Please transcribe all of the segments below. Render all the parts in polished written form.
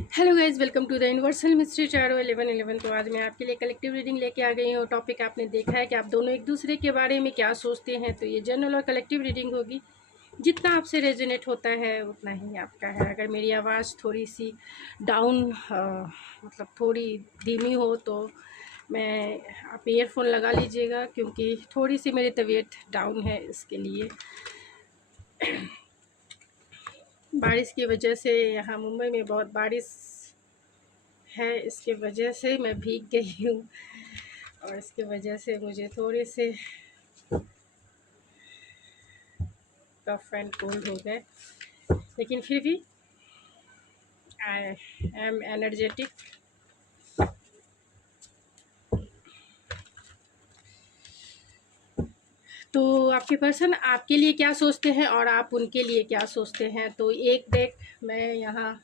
Hello guys, welcome to the universal mystery चारो 1111। तो आज मैं आपके लिए कलेक्टिव रीडिंग लेके आ गई हूँ। टॉपिक आपने देखा है कि आप दोनों एक दूसरे के बारे में क्या सोचते हैं। तो ये जनरल और कलेक्टिव रीडिंग होगी। जितना आपसे रेजोनेट होता है उतना ही आपका है। अगर मेरी आवाज़ थोड़ी सी डाउन मतलब थोड़ी धीमी हो तो मैं आप ईयरफोन लगा लीजिएगा, क्योंकि थोड़ी सी मेरी तबीयत डाउन है। इसके लिए बारिश की वजह से, यहाँ मुंबई में बहुत बारिश है, इसके वजह से मैं भीग गई हूँ और इसके वजह से मुझे थोड़े से कफ एंड कोल्ड हो गए, लेकिन फिर भी आई एम एनर्जेटिक। तो आपके पर्सन आपके लिए क्या सोचते हैं और आप उनके लिए क्या सोचते हैं। तो एक डेक मैं यहाँ,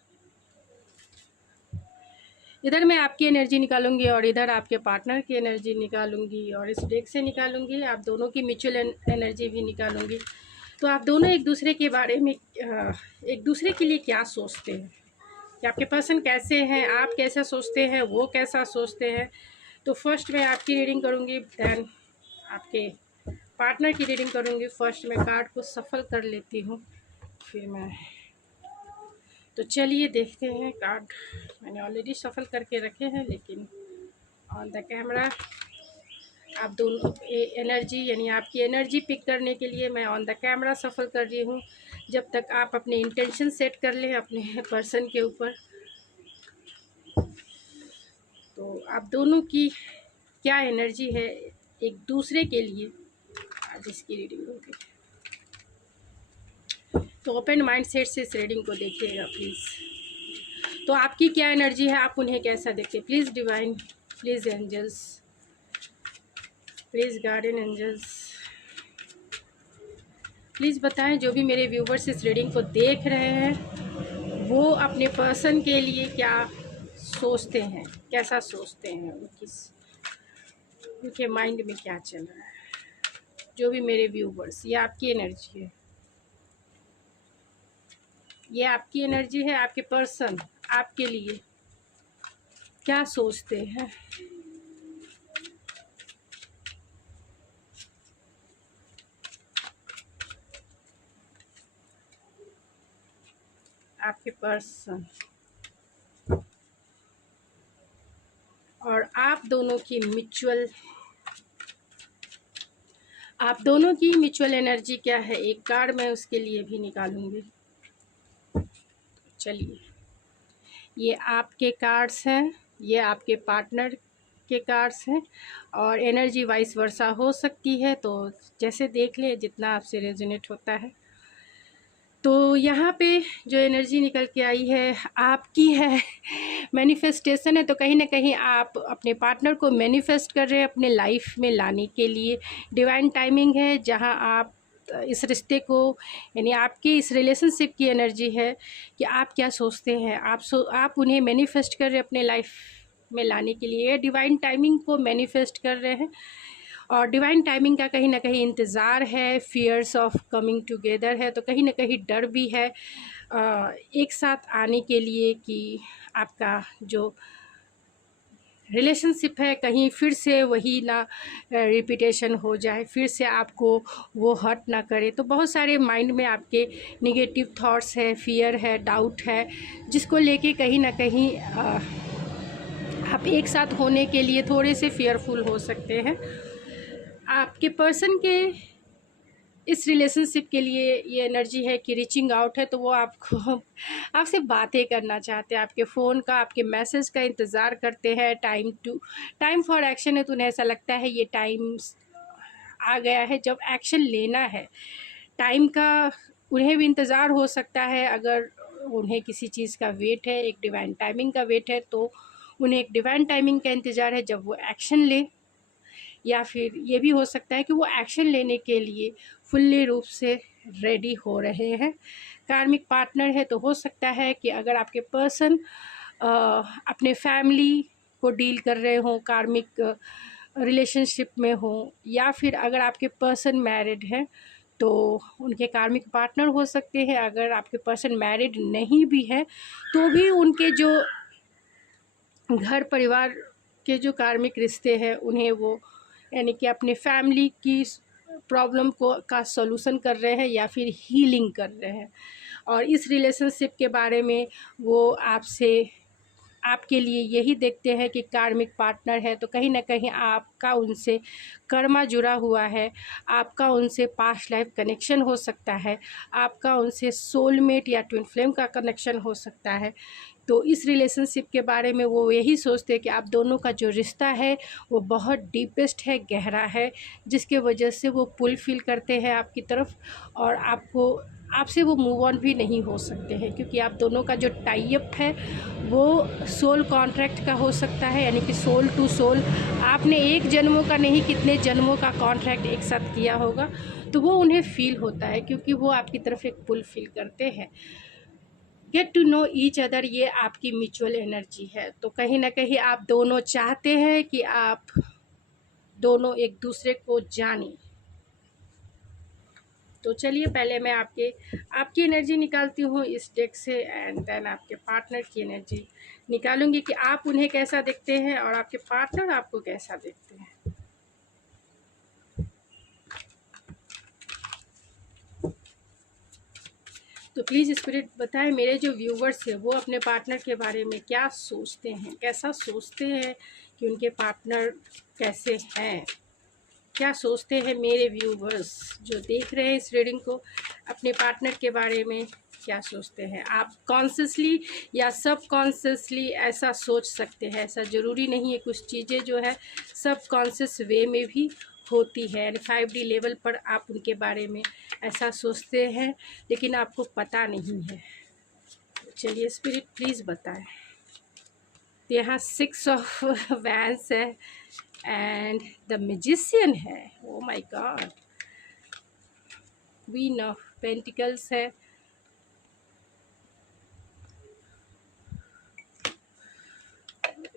इधर मैं आपकी एनर्जी निकालूंगी और इधर आपके पार्टनर की एनर्जी निकालूंगी और इस डेक से निकालूंगी आप दोनों की म्यूचुअल एनर्जी भी निकालूंगी। तो आप दोनों एक दूसरे के बारे में एक दूसरे के लिए क्या सोचते हैं, कि आपके पर्सन कैसे हैं, आप कैसा सोचते हैं, वो कैसा सोचते हैं। तो फर्स्ट मैं आपकी रीडिंग करूंगी, दैन आपके पार्टनर की रीडिंग करूंगी। फर्स्ट मैं कार्ड को सफल कर लेती हूँ, फिर मैं, तो चलिए देखते हैं। कार्ड मैंने ऑलरेडी सफल करके रखे हैं, लेकिन ऑन द कैमरा आप दोनों एनर्जी, यानी आपकी एनर्जी पिक करने के लिए मैं ऑन द कैमरा सफल कर रही हूँ। जब तक आप अपने इंटेंशन सेट कर लें अपने पर्सन के ऊपर, तो आप दोनों की क्या एनर्जी है एक दूसरे के लिए, आज इसकी रीडिंग होगी। तो ओपन माइंड सेट से इस रीडिंग को देखिएगा प्लीज़। तो आपकी क्या एनर्जी है, आप उन्हें कैसा देखते हैं। Please divine, please angels, please guardian angels, please बताएं जो भी मेरे व्यूवर्स इस रीडिंग को देख रहे हैं वो अपने पर्सन के लिए क्या सोचते हैं, कैसा सोचते हैं, उनके माइंड में क्या चल रहा है। जो भी मेरे व्यूवर्स, ये आपकी एनर्जी है, ये आपकी एनर्जी है। आपके पर्सन आपके लिए क्या सोचते हैं। आपके पर्सन और आप दोनों की म्यूचुअल एनर्जी क्या है। एक कार्ड मैं उसके लिए भी निकालूंगी। चलिए, ये आपके कार्ड्स हैं, ये आपके पार्टनर के कार्ड्स हैं और एनर्जी वाइस वर्सा हो सकती है। तो जैसे देख लें, जितना आपसे रेजोनेट होता है। तो यहाँ पे जो एनर्जी निकल के आई है आपकी है, मैनिफेस्टेशन है। तो कहीं ना कहीं आप अपने पार्टनर को मैनिफेस्ट कर रहे हैं अपने लाइफ में लाने के लिए। डिवाइन टाइमिंग है, जहाँ आप इस रिश्ते को, यानी आपकी इस रिलेशनशिप की एनर्जी है कि आप क्या सोचते हैं। आप उन्हें मैनिफेस्ट कर रहे हैं अपने लाइफ में लाने के लिए। डिवाइन टाइमिंग को मैनिफेस्ट कर रहे हैं और डिवाइन टाइमिंग का कहीं ना कहीं इंतज़ार है। फियर्स ऑफ कमिंग टुगेदर है, तो कहीं ना कहीं डर भी है एक साथ आने के लिए, कि आपका जो रिलेशनशिप है कहीं फिर से वही ना रिपीटेशन हो जाए, फिर से आपको वो हर्ट ना करे। तो बहुत सारे माइंड में आपके निगेटिव थॉट्स है, फियर है, डाउट है, जिसको लेके कहीं ना कहीं आप एक साथ होने के लिए थोड़े से फियरफुल हो सकते हैं। आपके पर्सन के इस रिलेशनशिप के लिए ये एनर्जी है कि रीचिंग आउट है, तो वो आपको आपसे बातें करना चाहते हैं, आपके फ़ोन का, आपके मैसेज का इंतज़ार करते हैं। टाइम फॉर एक्शन है, तो उन्हें ऐसा लगता है ये टाइम आ गया है जब एक्शन लेना है। टाइम का उन्हें भी इंतज़ार हो सकता है। अगर उन्हें किसी चीज़ का वेट है, एक डिवाइन टाइमिंग का वेट है, तो उन्हें एक डिवाइन टाइमिंग का इंतज़ार है जब वो एक्शन ले। या फिर ये भी हो सकता है कि वो एक्शन लेने के लिए फुल्ली रूप से रेडी हो रहे हैं। कार्मिक पार्टनर है, तो हो सकता है कि अगर आपके पर्सन अपने फैमिली को डील कर रहे हों, कार्मिक रिलेशनशिप में हो, या फिर अगर आपके पर्सन मैरिड हैं, तो उनके कार्मिक पार्टनर हो सकते हैं। अगर आपके पर्सन मैरिड नहीं भी है तो भी उनके जो घर परिवार के जो कार्मिक रिश्ते हैं उन्हें वो यानी कि अपने फैमिली की प्रॉब्लम को का सॉल्यूशन कर रहे हैं या फिर हीलिंग कर रहे हैं। और इस रिलेशनशिप के बारे में वो आपसे आपके लिए यही देखते हैं कि कार्मिक पार्टनर है, तो कहीं ना कहीं आपका उनसे कर्मा जुड़ा हुआ है, आपका उनसे पास्ट लाइफ कनेक्शन हो सकता है, आपका उनसे सोलमेट या ट्विन फ्लेम का कनेक्शन हो सकता है। तो इस रिलेशनशिप के बारे में वो यही सोचते हैं कि आप दोनों का जो रिश्ता है वो बहुत डीपेस्ट है, गहरा है, जिसके वजह से वो पुल फील करते हैं आपकी तरफ और आपसे वो मूव ऑन भी नहीं हो सकते हैं, क्योंकि आप दोनों का जो टाई अप है वो सोल कॉन्ट्रैक्ट का हो सकता है, यानी कि सोल टू सोल आपने एक जन्मों का नहीं कितने जन्मों का कॉन्ट्रैक्ट एक साथ किया होगा। तो वो उन्हें फील होता है क्योंकि वो आपकी तरफ एक पुल फील करते हैं। Get to know each other, ये आपकी म्यूचुअल एनर्जी है। तो कहीं ना कहीं आप दोनों चाहते हैं कि आप दोनों एक दूसरे को जानें। तो चलिए पहले मैं आपकी एनर्जी निकालती हूँ इस डेक से, एंड देन आपके पार्टनर की एनर्जी निकालूंगी कि आप उन्हें कैसा देखते हैं और आपके पार्टनर आपको कैसा देखते हैं। तो प्लीज़ स्पिरिट बताएं मेरे जो व्यूवर्स हैं वो अपने पार्टनर के बारे में क्या सोचते हैं, कैसा सोचते हैं कि उनके पार्टनर कैसे हैं, क्या सोचते हैं मेरे व्यूवर्स जो देख रहे हैं इस रीडिंग को, अपने पार्टनर के बारे में क्या सोचते हैं। आप कॉन्शियसली या सब कॉन्शियसली ऐसा सोच सकते हैं, ऐसा ज़रूरी नहीं है, कुछ चीज़ें जो है सब कॉन्शियस वे में भी होती है, यानी 5D लेवल पर आप उनके बारे में ऐसा सोचते हैं लेकिन आपको पता नहीं है। चलिए स्पिरिट प्लीज़ बताएं। तो यहाँ 6 ऑफ वैंड्स है एंड द मैजिशियन है, oh my God, queen of pentacles है,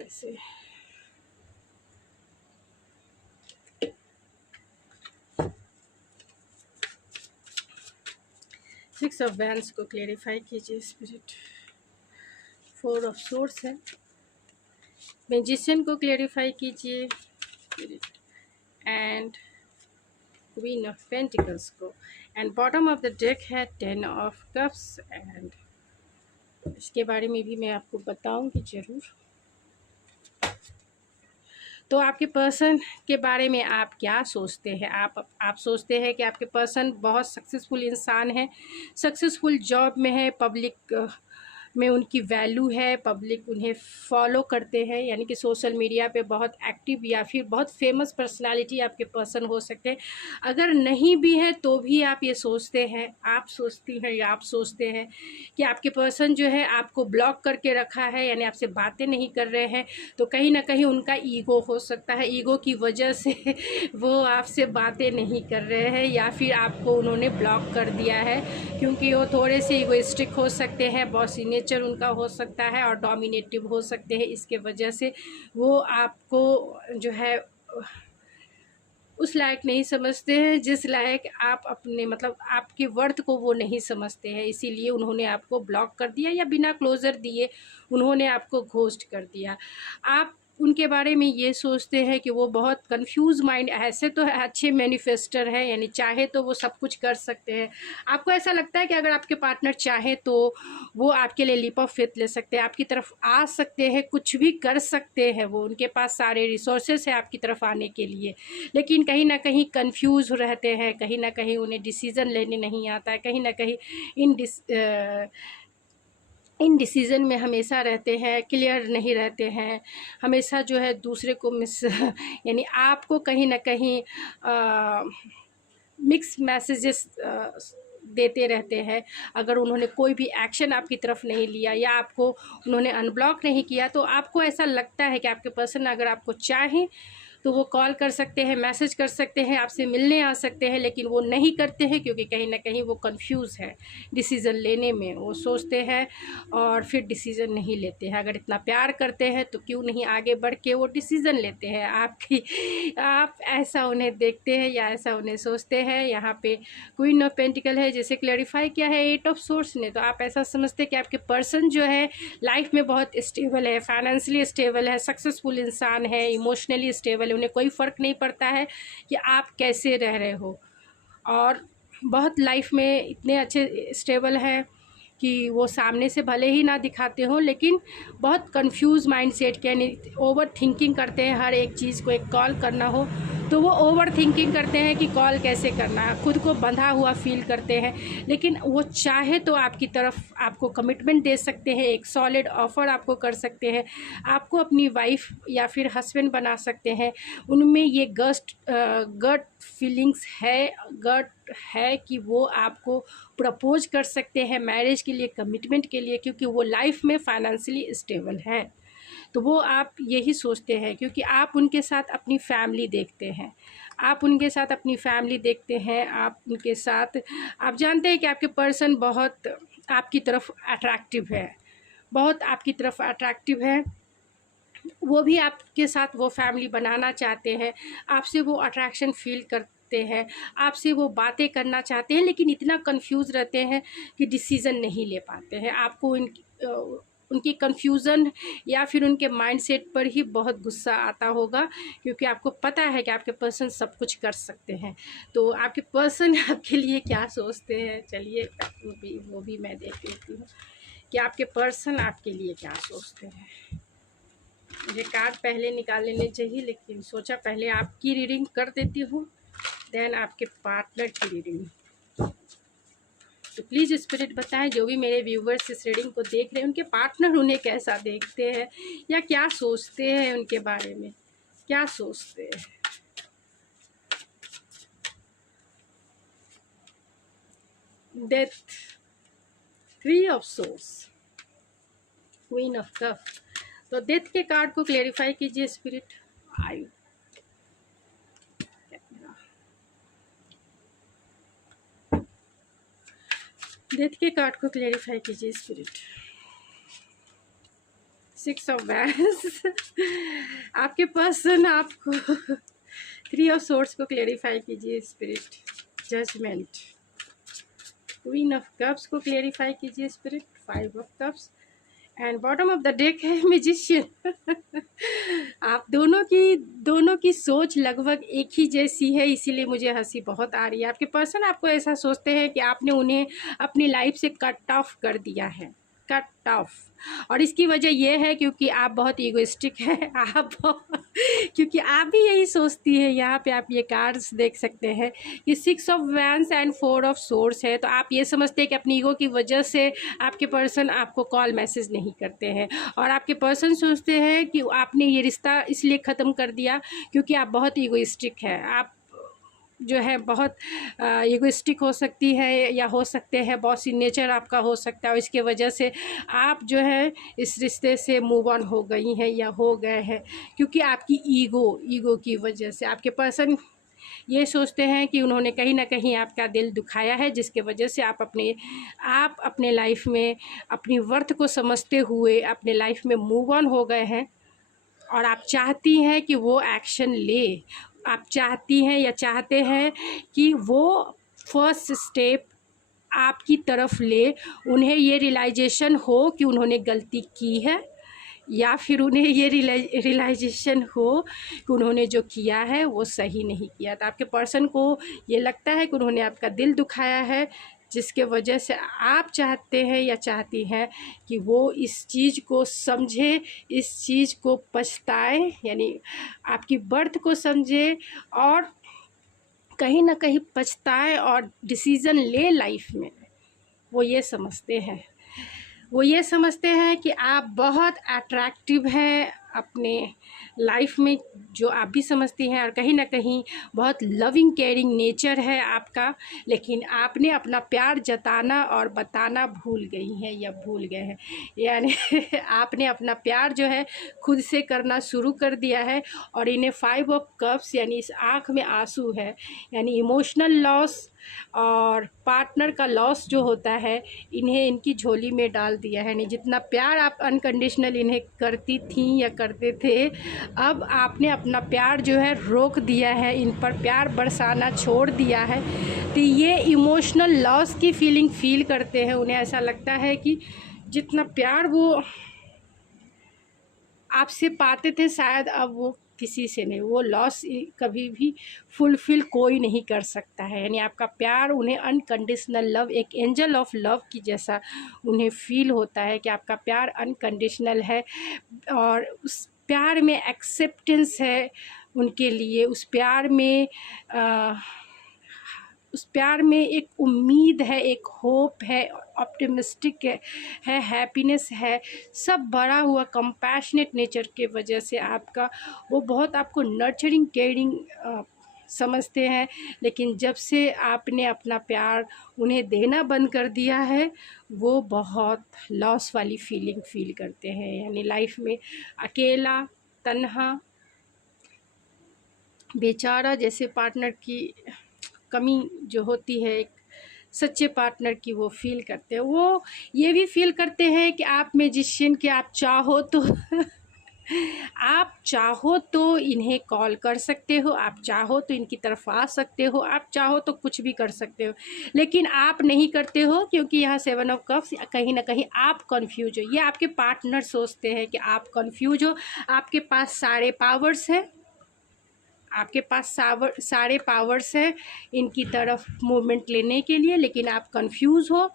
ऐसे 6 ऑफ वैंड्स को क्लेरिफाई कीजिए स्पिरिट। 4 ऑफ सोर्ड्स है, मैजिशियन को क्लेरिफाई कीजिए spirit, and queen of pentacles को, and bottom of the deck है 10 ऑफ कप्स, एंड इसके बारे में भी मैं आपको बताऊंगी ज़रूर। तो आपके पर्सन के बारे में आप क्या सोचते हैं। आप सोचते हैं कि आपके पर्सन बहुत सक्सेसफुल इंसान है, सक्सेसफुल जॉब में है, पब्लिक में उनकी वैल्यू है, पब्लिक उन्हें फॉलो करते हैं, यानी कि सोशल मीडिया पे बहुत एक्टिव या फिर बहुत फेमस पर्सनालिटी आपके पर्सन हो सकते हैं। अगर नहीं भी है तो भी आप ये सोचते हैं, आप सोचती हैं या आप सोचते हैं कि आपके पर्सन जो है आपको ब्लॉक करके रखा है, यानी आपसे बातें नहीं कर रहे हैं। तो कहीं ना कहीं उनका ईगो हो सकता है, ईगो की वजह से वो आपसे बातें नहीं कर रहे हैं या फिर आपको उन्होंने ब्लॉक कर दिया है, क्योंकि वो थोड़े से ईगोइस्टिक हो सकते हैं, बॉसी नेचर उनका हो सकता है और डोमिनेटिव हो सकते हैं। इसके वजह से वो आपको जो है उस लायक नहीं समझते हैं जिस लायक आप अपने मतलब आपके वर्थ को वो नहीं समझते हैं, इसीलिए उन्होंने आपको ब्लॉक कर दिया या बिना क्लोज़र दिए उन्होंने आपको घोस्ट कर दिया। आप उनके बारे में ये सोचते हैं कि वो बहुत कंफ्यूज माइंड, ऐसे तो अच्छे मैनिफेस्टर हैं, यानी चाहे तो वो सब कुछ कर सकते हैं। आपको ऐसा लगता है कि अगर आपके पार्टनर चाहे तो वो आपके लिए लीप ऑफ फेथ ले सकते हैं, आपकी तरफ आ सकते हैं, कुछ भी कर सकते हैं, वो उनके पास सारे रिसोर्सेस हैं आपकी तरफ आने के लिए, लेकिन कहीं ना कहीं कंफ्यूज रहते हैं, कहीं ना कहीं उन्हें डिसीज़न लेने नहीं आता है, कहीं ना कहीं इन डिसीज़न में हमेशा रहते हैं, क्लियर नहीं रहते हैं, हमेशा जो है दूसरे को मिस यानी आपको कहीं ना कहीं मिक्स मैसेजेस देते रहते हैं। अगर उन्होंने कोई भी एक्शन आपकी तरफ नहीं लिया या आपको उन्होंने अनब्लॉक नहीं किया तो आपको ऐसा लगता है कि आपके पर्सन अगर आपको चाहें तो वो कॉल कर सकते हैं, मैसेज कर सकते हैं, आपसे मिलने आ सकते हैं, लेकिन वो नहीं करते हैं क्योंकि कहीं ना कहीं वो कंफ्यूज है डिसीज़न लेने में। वो सोचते हैं और फिर डिसीज़न नहीं लेते हैं। अगर इतना प्यार करते हैं तो क्यों नहीं आगे बढ़ के वो डिसीज़न लेते हैं। आप ऐसा उन्हें देखते हैं या ऐसा उन्हें सोचते हैं। यहाँ पे क्वीन ऑफ पेंटिकल है, जैसे क्लैरिफाई किया है 8 ऑफ सोर्स ने, तो आप ऐसा समझते हैं कि आपके पर्सन जो है लाइफ में बहुत स्टेबल है, फाइनेंशियली स्टेबल है, सक्सेसफुल इंसान है, इमोशनली स्टेबल है। उन्हें कोई फ़र्क नहीं पड़ता है कि आप कैसे रह रहे हो, और बहुत लाइफ में इतने अच्छे स्टेबल हैं कि वो सामने से भले ही ना दिखाते हो, लेकिन बहुत कंफ्यूज माइंडसेट के, यानी ओवर थिंकिंग करते हैं। हर एक चीज़ को, एक कॉल करना हो तो वो ओवर थिंकिंग करते हैं कि कॉल कैसे करना है, खुद को बंधा हुआ फील करते हैं। लेकिन वो चाहे तो आपकी तरफ आपको कमिटमेंट दे सकते हैं, एक सॉलिड ऑफ़र आपको कर सकते हैं, आपको अपनी वाइफ या फिर हस्बैंड बना सकते हैं। उनमें ये गट फीलिंग्स है कि वो आपको प्रपोज कर सकते हैं मैरिज के लिए, कमिटमेंट के लिए, क्योंकि वो लाइफ में फाइनेंशियली स्टेबल है। तो वो आप यही सोचते हैं क्योंकि आप उनके साथ अपनी फैमिली देखते हैं, आप उनके साथ अपनी फैमिली देखते हैं, आप उनके साथ, आप जानते हैं कि आपके पर्सन बहुत आपकी तरफ अट्रैक्टिव है, बहुत आपकी तरफ अट्रैक्टिव है। वो भी आपके साथ वो फैमिली बनाना चाहते हैं, आपसे वो अट्रैक्शन फील करते हैं, आपसे वो बातें करना चाहते हैं, लेकिन इतना कंफ्यूज रहते हैं कि डिसीज़न नहीं ले पाते हैं। आपको उनकी कंफ्यूज़न या फिर उनके माइंडसेट पर ही बहुत गुस्सा आता होगा, क्योंकि आपको पता है कि आपके पर्सन सब कुछ कर सकते हैं। तो आपके पर्सन आपके लिए क्या सोचते हैं, चलिए वो भी मैं देख लेती हूँ कि आपके पर्सन आपके लिए क्या सोचते हैं। मुझे कार्ड पहले निकाल लेने चाहिए, लेकिन सोचा पहले आपकी रीडिंग कर देती हूँ, देन आपके पार्टनर की रीडिंग। तो प्लीज़ स्पिरिट बताएं, जो भी मेरे व्यूवर्स इस रीडिंग को देख रहे हैं, उनके पार्टनर उन्हें कैसा देखते हैं या क्या सोचते हैं, उनके बारे में क्या सोचते हैं। Death, 3 of swords, queen of cup. तो डेथ के कार्ड को क्लेरिफाई कीजिए स्पिरिट। आयु, डेथ के कार्ड को क्लेरिफाई कीजिए स्पिरिट। 6 ऑफ वैंड्स आपके पर्सन आपको 3 ऑफ सोर्स को क्लेरिफाई कीजिए spirit. Judgement, queen of cups को क्लेरिफाई कीजिए spirit. 5 of cups and bottom of the deck है मैजिशियन। आप दोनों की सोच लगभग एक ही जैसी है, इसीलिए मुझे हंसी बहुत आ रही है। आपके पर्सन आपको ऐसा सोचते हैं कि आपने उन्हें अपनी लाइफ से कट ऑफ कर दिया है, कट ऑफ। और इसकी वजह यह है क्योंकि आप बहुत ईगोइस्टिक हैं, क्योंकि आप भी यही सोचती है। यहाँ पे आप ये कार्ड्स देख सकते हैं कि 6 of wands and 4 of source है। तो आप ये समझते हैं कि अपनी ईगो की वजह से आपके पर्सन आपको कॉल मैसेज नहीं करते हैं, और आपके पर्सन सोचते हैं कि आपने ये रिश्ता इसलिए ख़त्म कर दिया क्योंकि आप बहुत ईगोइस्टिक हैं। आप जो है बहुत ईगोइस्टिक हो सकती है, या हो सकते हैं बॉसी नेचर आपका हो सकता है, और इसके वजह से आप जो है इस रिश्ते से मूव ऑन हो गई हैं या हो गए हैं, क्योंकि आपकी ईगो की वजह से। आपके पर्सन ये सोचते हैं कि उन्होंने कहीं ना कहीं आपका दिल दुखाया है, जिसके वजह से आप अपने लाइफ में अपनी वर्थ को समझते हुए अपने लाइफ में मूव ऑन हो गए हैं, और आप चाहती हैं कि वो एक्शन ले। आप चाहती हैं या चाहते हैं कि वो फर्स्ट स्टेप आपकी तरफ ले, उन्हें ये रियलाइजेशन हो कि उन्होंने गलती की है, या फिर उन्हें ये रियलाइजेशन हो कि उन्होंने जो किया है वो सही नहीं किया। तो आपके पर्सन को ये लगता है कि उन्होंने आपका दिल दुखाया है, जिसके वजह से आप चाहते हैं या चाहती हैं कि वो इस चीज़ को समझे, इस चीज़ को पछताए, यानी आपकी बर्थ को समझे और कहीं ना कहीं पछताए और डिसीज़न ले लाइफ में। वो ये समझते हैं कि आप बहुत अट्रैक्टिव हैं, अपने लाइफ में जो आप भी समझती हैं, और कहीं ना कहीं बहुत लविंग केयरिंग नेचर है आपका, लेकिन आपने अपना प्यार जताना और बताना भूल गई हैं या भूल गए हैं। यानी आपने अपना प्यार जो है खुद से करना शुरू कर दिया है, और इन्हें 5 ऑफ कप्स यानी इस आँख में आंसू है, यानी इमोशनल लॉस और पार्टनर का लॉस जो होता है, इन्हें इनकी झोली में डाल दिया है। नहीं, जितना प्यार आप अनकंडीशनल इन्हें करती थी या करते थे, अब आपने अपना प्यार जो है रोक दिया है, इन पर प्यार बरसाना छोड़ दिया है। तो ये इमोशनल लॉस की फीलिंग फील करते हैं। उन्हें ऐसा लगता है कि जितना प्यार वो आपसे पाते थे, शायद अब वो किसी से नहीं, वो लॉस कभी भी फुलफ़िल कोई नहीं कर सकता है। यानी आपका प्यार उन्हें अनकंडीशनल लव, एक एंजल ऑफ लव की जैसा उन्हें फ़ील होता है कि आपका प्यार अनकंडीशनल है, और उस प्यार में एक्सेप्टेंस है उनके लिए, उस प्यार में एक उम्मीद है, एक होप है, ऑप्टिमिस्टिक है, हैप्पीनेस है, सब भरा हुआ कंपैशनेट नेचर के वजह से आपका वो बहुत आपको नर्चरिंग केयरिंग समझते हैं। लेकिन जब से आपने अपना प्यार उन्हें देना बंद कर दिया है, वो बहुत लॉस वाली फीलिंग फील करते हैं। यानी लाइफ में अकेला, तन्हा, बेचारा जैसे पार्टनर की कमी जो होती है एक सच्चे पार्टनर की, वो फील करते हैं। वो ये भी फील करते हैं कि आप मैजिशियन के आप चाहो तो आप चाहो तो इन्हें कॉल कर सकते हो, आप चाहो तो इनकी तरफ आ सकते हो, आप चाहो तो कुछ भी कर सकते हो, लेकिन आप नहीं करते हो, क्योंकि यहाँ 7 ऑफ कप्स, कहीं ना कहीं आप कंफ्यूज हो। ये आपके पार्टनर सोचते हैं कि आप कंफ्यूज हो, आपके पास सारे पावर्स हैं, आपके पास सारे पावर्स हैं इनकी तरफ मूवमेंट लेने के लिए, लेकिन आप कंफ्यूज हो।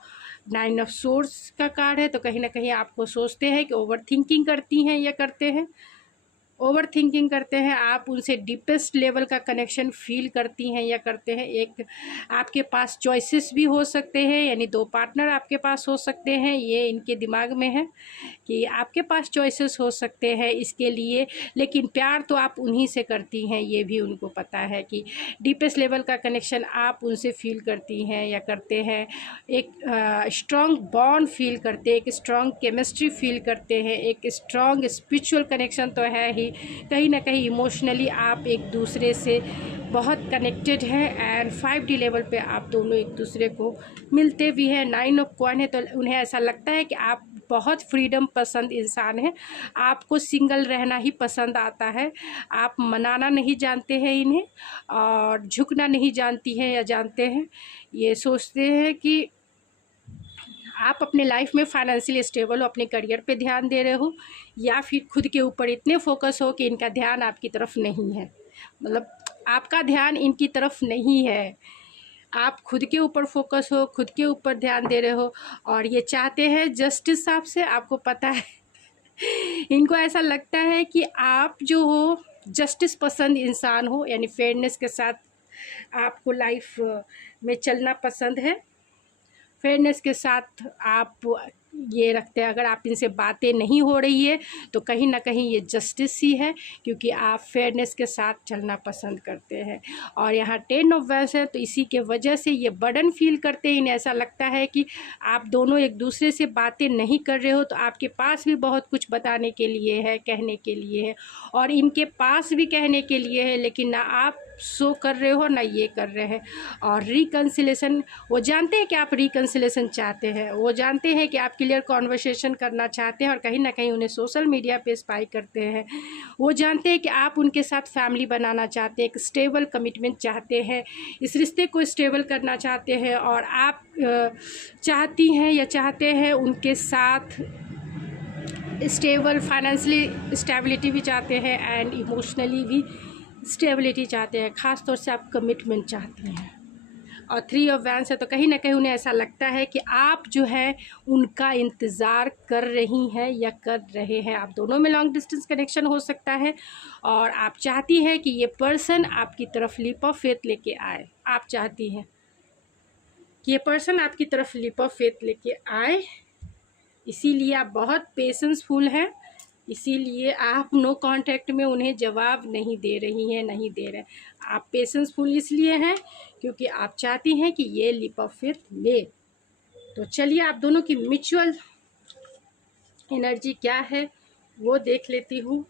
9 ऑफ सोर्स का कार्ड है, तो कहीं ना कहीं आपको सोचते हैं कि ओवर थिंकिंग करती हैं या करते हैं, ओवर थिंकिंग करते हैं, आप उनसे डीपेस्ट लेवल का कनेक्शन फील करती हैं या करते हैं। एक आपके पास चॉइसेस भी हो सकते हैं, यानी 2 पार्टनर आपके पास हो सकते हैं, ये इनके दिमाग में है कि आपके पास चॉइसेस हो सकते हैं इसके लिए, लेकिन प्यार तो आप उन्हीं से करती हैं, ये भी उनको पता है कि डीपेस्ट लेवल का कनेक्शन आप उनसे फील करती हैं या करते हैं। एक स्ट्रॉन्ग बॉन्ड फील करते हैं, एक स्ट्रॉन्ग केमिस्ट्री फील करते हैं, एक स्ट्रॉन्ग स्पिरिचुअल कनेक्शन तो है ही, कहीं ना कहीं इमोशनली आप एक दूसरे से बहुत कनेक्टेड हैं, एंड 5D लेवल पे आप दोनों एक दूसरे को मिलते भी हैं। 9 ऑफ कॉइन है, तो उन्हें ऐसा लगता है कि आप बहुत फ्रीडम पसंद इंसान हैं, आपको सिंगल रहना ही पसंद आता है, आप मनाना नहीं जानते हैं इन्हें, और झुकना नहीं जानती हैं या जानते हैं। ये सोचते हैं कि आप अपने लाइफ में फाइनेंशियली स्टेबल हो, अपने करियर पे ध्यान दे रहे हो, या फिर खुद के ऊपर इतने फोकस हो कि इनका ध्यान आपकी तरफ नहीं है, मतलब आपका ध्यान इनकी तरफ नहीं है, आप खुद के ऊपर फोकस हो, खुद के ऊपर ध्यान दे रहे हो, और ये चाहते हैं जस्टिस आपसे। आपको पता है इनको ऐसा लगता है कि आप जो हो जस्टिस पसंद इंसान हो, यानी फेयरनेस के साथ आपको लाइफ में चलना पसंद है, फेयरनेस के साथ आप ये रखते हैं। अगर आप इनसे बातें नहीं हो रही है तो कहीं ना कहीं ये जस्टिस ही है, क्योंकि आप फेयरनेस के साथ चलना पसंद करते हैं। और यहाँ 10 ऑफ वैंड्स है, तो इसी के वजह से ये बर्डन फील करते हैं। इन्हें ऐसा लगता है कि आप दोनों एक दूसरे से बातें नहीं कर रहे हो, तो आपके पास भी बहुत कुछ बताने के लिए है, कहने के लिए है, और इनके पास भी कहने के लिए है, लेकिन ना आप शो कर रहे हो ना ये कर रहे हैं। और रिकन्सिलेशन, वो जानते हैं कि आप रिकन्सिलेशन चाहते हैं, वो जानते हैं कि आप क्लियर कॉन्वर्सेशन करना चाहते हैं, और कहीं ना कहीं उन्हें सोशल मीडिया पे स्पाई करते हैं। वो जानते हैं कि आप उनके साथ फैमिली बनाना चाहते हैं, एक स्टेबल कमिटमेंट चाहते हैं, इस रिश्ते को स्टेबल करना चाहते हैं, और आप चाहती हैं या चाहते हैं उनके साथ स्टेबल फाइनेंशियली स्टेबिलिटी भी चाहते हैं, एंड इमोशनली भी स्टेबिलिटी चाहते हैं, ख़ास तौर से आप कमिटमेंट चाहते हैं। और 3 ऑफ वैंड्स है, तो कहीं ना कहीं उन्हें ऐसा लगता है कि आप जो है उनका इंतज़ार कर रही हैं या कर रहे हैं। आप दोनों में लॉन्ग डिस्टेंस कनेक्शन हो सकता है, और आप चाहती हैं कि ये पर्सन आपकी तरफ लीप ऑफ फेथ लेके आए। आप चाहती हैं कि ये पर्सन आपकी तरफ लीप ऑफ फेथ लेके आए, इसीलिए आप बहुत पेशेंसफुल हैं, इसीलिए आप नो कांटेक्ट में उन्हें जवाब नहीं दे रही हैं, नहीं दे रहे। आप पेशेंसफुल इसलिए हैं क्योंकि आप चाहती हैं कि ये लीप ऑफ फेथ ले। तो चलिए आप दोनों की म्यूचुअल एनर्जी क्या है वो देख लेती हूँ,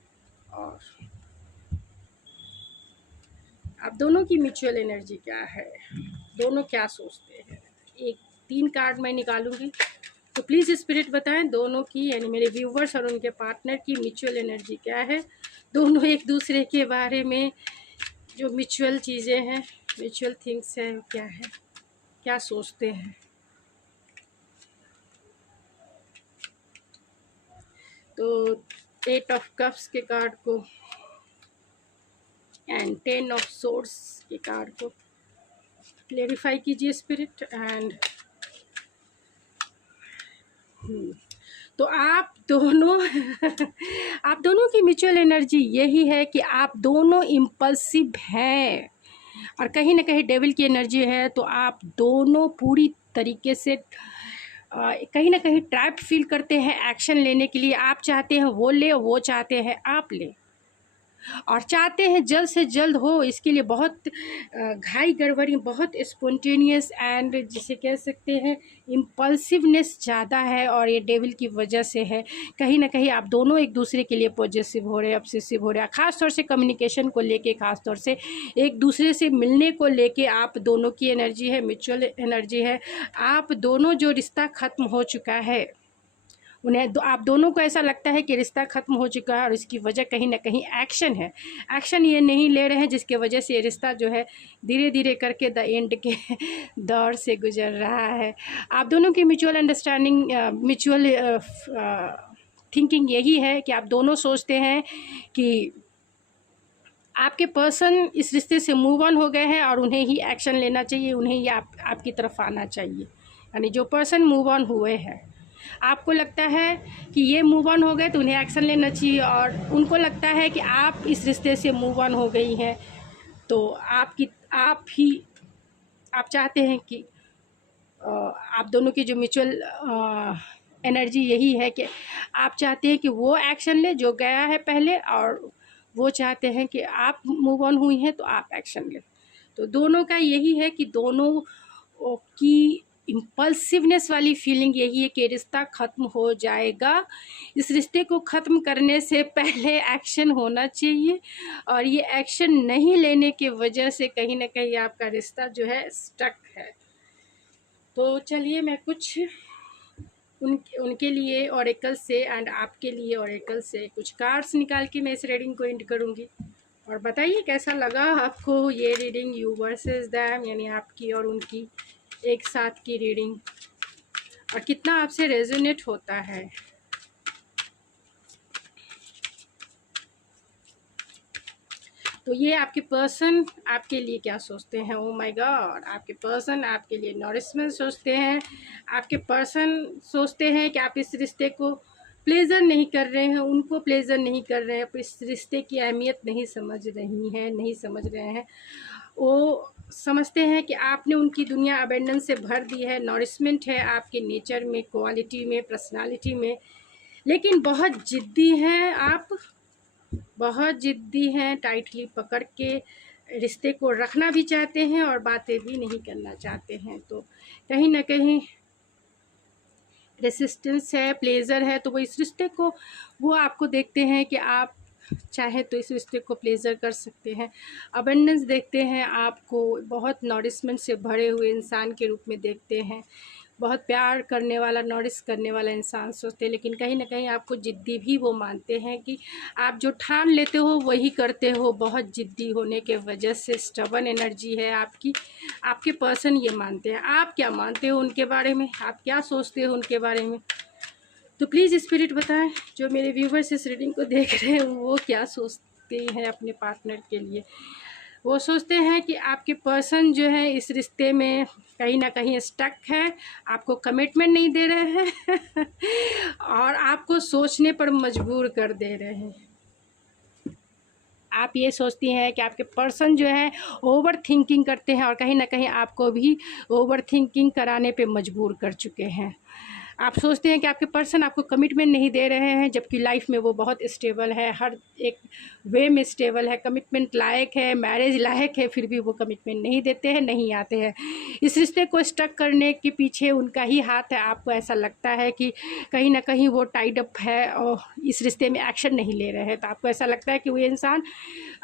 और आप दोनों की म्यूचुअल एनर्जी क्या है, दोनों क्या सोचते हैं। एक 3 कार्ड मैं निकालूंगी, तो प्लीज़ स्पिरिट बताएं दोनों की, यानी मेरे व्यूवर्स और उनके पार्टनर की म्यूचुअल एनर्जी क्या है। दोनों एक दूसरे के बारे में जो म्यूचुअल चीज़ें हैं, म्यूचुअल थिंग्स हैं, क्या है, क्या सोचते हैं। तो 8 ऑफ कप्स के कार्ड को एंड 10 ऑफ सोर्ड्स के कार्ड को क्लेरिफाई कीजिए स्पिरिट। एंड तो आप दोनों आप दोनों की म्यूचुअल एनर्जी यही है कि आप दोनों इम्पल्सिव हैं, और कहीं ना कहीं डेविल की एनर्जी है। तो आप दोनों पूरी तरीके से कहीं ना कहीं ट्रैप फील करते हैं एक्शन लेने के लिए। आप चाहते हैं वो ले, वो चाहते हैं आप ले, और चाहते हैं जल्द से जल्द हो। इसके लिए बहुत घाई गड़बड़ी, बहुत स्पॉन्टेनियस एंड जिसे कह सकते हैं इम्पल्सिवनेस ज़्यादा है, और ये डेविल की वजह से है। कहीं ना कहीं आप दोनों एक दूसरे के लिए पॉजेसिव हो रहे हैं, ऑब्सेसिव हो रहे हैं, ख़ास तौर से कम्युनिकेशन को लेके, ख़ास तौर से एक दूसरे से मिलने को लेके आप दोनों की एनर्जी है, म्यूचुअल एनर्जी है। आप दोनों जो रिश्ता ख़त्म हो चुका है, उन्हें आप दोनों को ऐसा लगता है कि रिश्ता ख़त्म हो चुका है, और इसकी वजह कहीं ना कहीं एक्शन है। एक्शन ये नहीं ले रहे हैं, जिसके वजह से ये रिश्ता जो है धीरे धीरे करके द एंड के दौर से गुजर रहा है। आप दोनों की म्यूचुअल अंडरस्टैंडिंग, म्यूचुअल थिंकिंग यही है कि आप दोनों सोचते हैं कि आपके पर्सन इस रिश्ते से मूव ऑन हो गए हैं, और उन्हें ही एक्शन लेना चाहिए, उन्हें ही आपकी तरफ आना चाहिए। यानी जो पर्सन मूव ऑन हुए हैं, आपको लगता है कि ये मूव ऑन हो गए तो उन्हें एक्शन लेना चाहिए, और उनको लगता है कि आप इस रिश्ते से मूव ऑन हो गई हैं, तो आप चाहते हैं कि आप दोनों की जो म्यूचुअल एनर्जी यही है कि आप चाहते हैं कि वो एक्शन ले जो गया है पहले, और वो चाहते हैं कि आप मूव ऑन हुई हैं तो आप एक्शन लें। तो दोनों का यही है कि दोनों की इम्पल्सिवनेस वाली फीलिंग यही है कि रिश्ता ख़त्म हो जाएगा। इस रिश्ते को ख़त्म करने से पहले एक्शन होना चाहिए, और ये एक्शन नहीं लेने की वजह से कहीं ना कहीं आपका रिश्ता जो है स्टक है। तो चलिए मैं कुछ उनके लिए ऑरेकल से एंड आपके लिए ऑरेकल से कुछ कार्ड्स निकाल के मैं इस रीडिंग को एंड करूँगी। और बताइए कैसा लगा आपको ये रीडिंग, यू वर्सेस दैम, यानी आपकी और उनकी एक साथ की रीडिंग, और कितना आपसे रेजोनेट होता है। तो ये आपके पर्सन आपके लिए क्या सोचते हैं। ओ माय गॉड, आपके पर्सन आपके लिए नॉरिशमेंट सोचते हैं। आपके पर्सन सोचते हैं कि आप इस रिश्ते को प्लेजर नहीं कर रहे हैं, उनको प्लेजर नहीं कर रहे हैं, इस रिश्ते की अहमियत नहीं समझ रही हैं, नहीं समझ रहे हैं। वो समझते हैं कि आपने उनकी दुनिया अबेंडेंस से भर दी है, नॉरिशमेंट है आपके नेचर में, क्वालिटी में, पर्सनालिटी में, लेकिन बहुत ज़िद्दी हैं आप, बहुत ज़िद्दी हैं, टाइटली पकड़ के रिश्ते को रखना भी चाहते हैं और बातें भी नहीं करना चाहते हैं। तो कहीं ना कहीं रेसिस्टेंस है, प्लेजर है, तो वो इस रिश्ते को, वो आपको देखते हैं कि आप चाहे तो इस रिश्ते को प्लेजर कर सकते हैं। अबंडेंस देखते हैं, आपको बहुत नॉरिशमेंट से भरे हुए इंसान के रूप में देखते हैं, बहुत प्यार करने वाला, नॉरिश करने वाला इंसान सोचते हैं। लेकिन कहीं ना कहीं आपको ज़िद्दी भी वो मानते हैं कि आप जो ठान लेते हो वही करते हो। बहुत ज़िद्दी होने के वजह से स्टबन एनर्जी है आपकी, आपके पर्सन ये मानते हैं। आप क्या मानते हो उनके बारे में, आप क्या सोचते हो उनके बारे में। तो प्लीज़ स्पिरिट बताएं, जो मेरे व्यूवर्स इस रीडिंग को देख रहे हैं वो क्या सोचते हैं अपने पार्टनर के लिए। वो सोचते हैं कि आपके पर्सन जो है इस रिश्ते में कहीं ना कहीं स्टक है, आपको कमिटमेंट नहीं दे रहे हैं और आपको सोचने पर मजबूर कर दे रहे हैं। आप ये सोचती हैं कि आपके पर्सन जो है ओवर थिंकिंग करते हैं, और कहीं ना कहीं आपको भी ओवर थिंकिंग कराने पे मजबूर कर चुके हैं। आप सोचते हैं कि आपके पर्सन आपको कमिटमेंट नहीं दे रहे हैं, जबकि लाइफ में वो बहुत स्टेबल है, हर एक वे में स्टेबल है, कमिटमेंट लायक है, मैरिज लायक है, फिर भी वो कमिटमेंट नहीं देते हैं, नहीं आते हैं। इस रिश्ते को स्टक करने के पीछे उनका ही हाथ है। आपको ऐसा लगता है कि कहीं ना कहीं वो टाइड अप है और इस रिश्ते में एक्शन नहीं ले रहे हैं, तो आपको ऐसा लगता है कि वो इंसान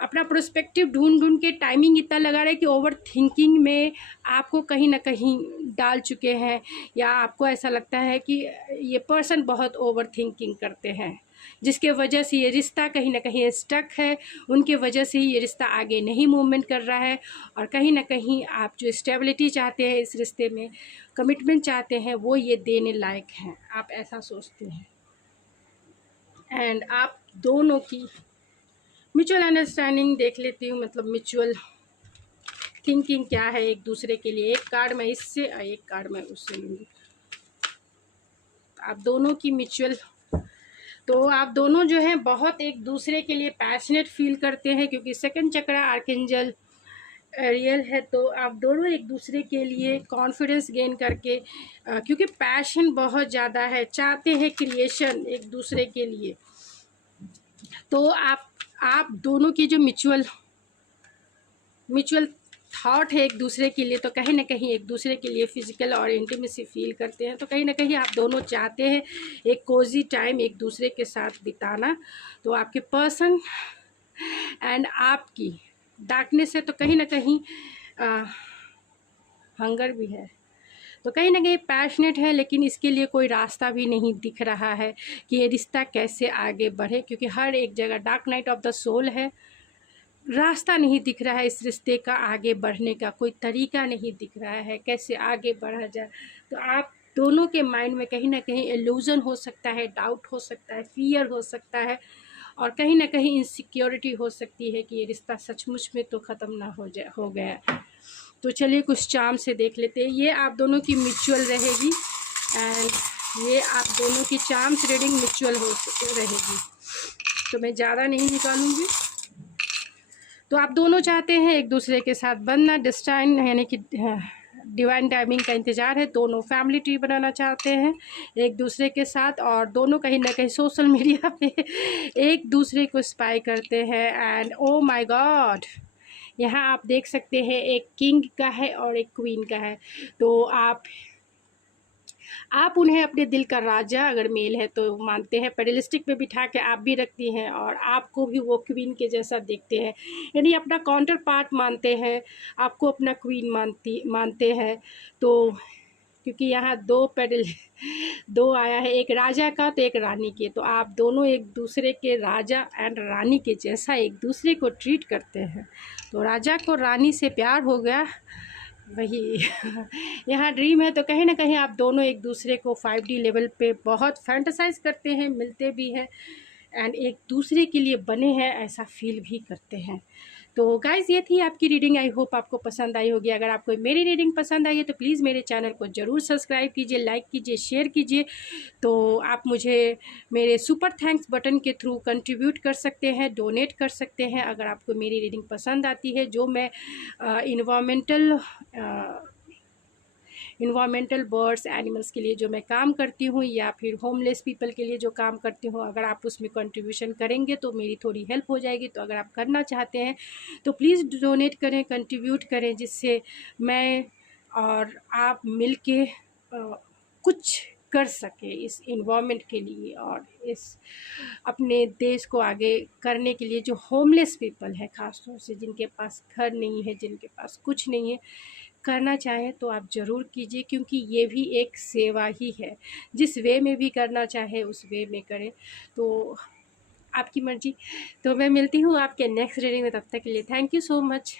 अपना प्रोस्पेक्टिव ढूंढ ढूंढ के टाइमिंग इतना लगा रहा है कि ओवर थिंकिंग में आपको कहीं ना कहीं डाल चुके हैं, या आपको ऐसा लगता है कि ये पर्सन बहुत ओवर थिंकिंग करते हैं, जिसके वजह से ये रिश्ता कहीं ना कहीं स्टक है, उनके वजह से ही ये रिश्ता आगे नहीं मूवमेंट कर रहा है। और कहीं ना कहीं आप जो स्टेबिलिटी चाहते हैं इस रिश्ते में, कमिटमेंट चाहते हैं, वो ये देने लायक हैं, आप ऐसा सोचते हैं। एंड आप दोनों की म्यूचुअल अंडरस्टैंडिंग देख लेती हूँ, मतलब म्यूचुअल थिंकिंग क्या है एक दूसरे के लिए। एक कार्ड मैं इससे और एक कार्ड मैं उससे लूँगी। आप दोनों की म्यूचुअल, तो आप दोनों जो हैं बहुत एक दूसरे के लिए पैशनेट फील करते हैं, क्योंकि सेकंड चक्रा आर्कएंजल रियल है, तो आप दोनों एक दूसरे के लिए कॉन्फिडेंस गेन करके, क्योंकि पैशन बहुत ज़्यादा है, चाहते हैं क्रिएशन एक दूसरे के लिए। तो आप दोनों की जो म्यूचुअल थॉट है एक दूसरे के लिए, तो कहीं ना कहीं एक दूसरे के लिए फिजिकल और इंटीमेसी फील करते हैं। तो कहीं ना कहीं आप दोनों चाहते हैं एक कोजी टाइम एक दूसरे के साथ बिताना। तो आपके पर्सन एंड आपकी डार्कनेस है, तो कहीं ना कहीं हंगर भी है, तो कहीं ना कहीं पैशनेट है, लेकिन इसके लिए कोई रास्ता भी नहीं दिख रहा है कि ये रिश्ता कैसे आगे बढ़े, क्योंकि हर एक जगह dark night of the soul है, रास्ता नहीं दिख रहा है इस रिश्ते का आगे बढ़ने का, कोई तरीका नहीं दिख रहा है कैसे आगे बढ़ा जाए। तो आप दोनों के माइंड में कहीं ना कहीं इल्यूज़न हो सकता है, डाउट हो सकता है, फियर हो सकता है, और कहीं ना कहीं इनसिक्योरिटी हो सकती है कि ये रिश्ता सचमुच में तो ख़त्म ना हो गया। तो चलिए कुछ चार्म से देख लेते हैं। ये आप दोनों की म्यूचुअल रहेगी, एंड ये आप दोनों की चार्म्स रीडिंग म्यूचुअल रहेगी। तो मैं ज़्यादा नहीं निकालूंगी। तो आप दोनों चाहते हैं एक दूसरे के साथ बनना, डिस्टाइन यानी कि डिवाइन टाइमिंग का इंतज़ार है, दोनों फैमिली ट्री बनाना चाहते हैं एक दूसरे के साथ, और दोनों कहीं ना कहीं सोशल मीडिया पे एक दूसरे को स्पाई करते हैं। एंड ओ माय गॉड, यहाँ आप देख सकते हैं एक किंग का है और एक क्वीन का है। तो आप उन्हें अपने दिल का राजा अगर मेल है तो मानते हैं, पेडलिस्टिक पे बिठा के आप भी रखती हैं, और आपको भी वो क्वीन के जैसा देखते हैं, यानी अपना काउंटर पार्ट मानते हैं, आपको अपना क्वीन मानते हैं। तो क्योंकि यहाँ दो आया है, एक राजा का तो एक रानी के, तो आप दोनों एक दूसरे के राजा एंड रानी के जैसा एक दूसरे को ट्रीट करते हैं। तो राजा को रानी से प्यार हो गया, वही यहाँ ड्रीम है। तो कहीं ना कहीं आप दोनों एक दूसरे को 5D लेवल पे बहुत फैंटेसाइज करते हैं, मिलते भी हैं, एंड एक दूसरे के लिए बने हैं ऐसा फील भी करते हैं। तो गाइज़ ये थी आपकी रीडिंग, आई होप आपको पसंद आई होगी। अगर आपको मेरी रीडिंग पसंद आई है तो प्लीज़ मेरे चैनल को ज़रूर सब्सक्राइब कीजिए, लाइक कीजिए, शेयर कीजिए। तो आप मुझे मेरे सुपर थैंक्स बटन के थ्रू कंट्रीब्यूट कर सकते हैं, डोनेट कर सकते हैं, अगर आपको मेरी रीडिंग पसंद आती है। जो मैं इन्वामेंटल बर्ड्स एनिमल्स के लिए जो मैं काम करती हूँ, या फिर होमलेस पीपल के लिए जो काम करती हूँ, अगर आप उसमें कंट्रीब्यूशन करेंगे तो मेरी थोड़ी हेल्प हो जाएगी। तो अगर आप करना चाहते हैं तो प्लीज़ डोनेट करें, कंट्रीब्यूट करें, जिससे मैं और आप मिलके कुछ कर सके इस इन्वायरमेंट के लिए, और इस अपने देश को आगे करने के लिए। जो होमलेस पीपल है, ख़ासतौर से जिनके पास घर नहीं है, जिनके पास कुछ नहीं है, करना चाहें तो आप ज़रूर कीजिए, क्योंकि ये भी एक सेवा ही है। जिस वे में भी करना चाहे उस वे में करें, तो आपकी मर्ज़ी। तो मैं मिलती हूँ आपके नेक्स्ट रीडिंग में, तब तक के लिए थैंक यू सो मच।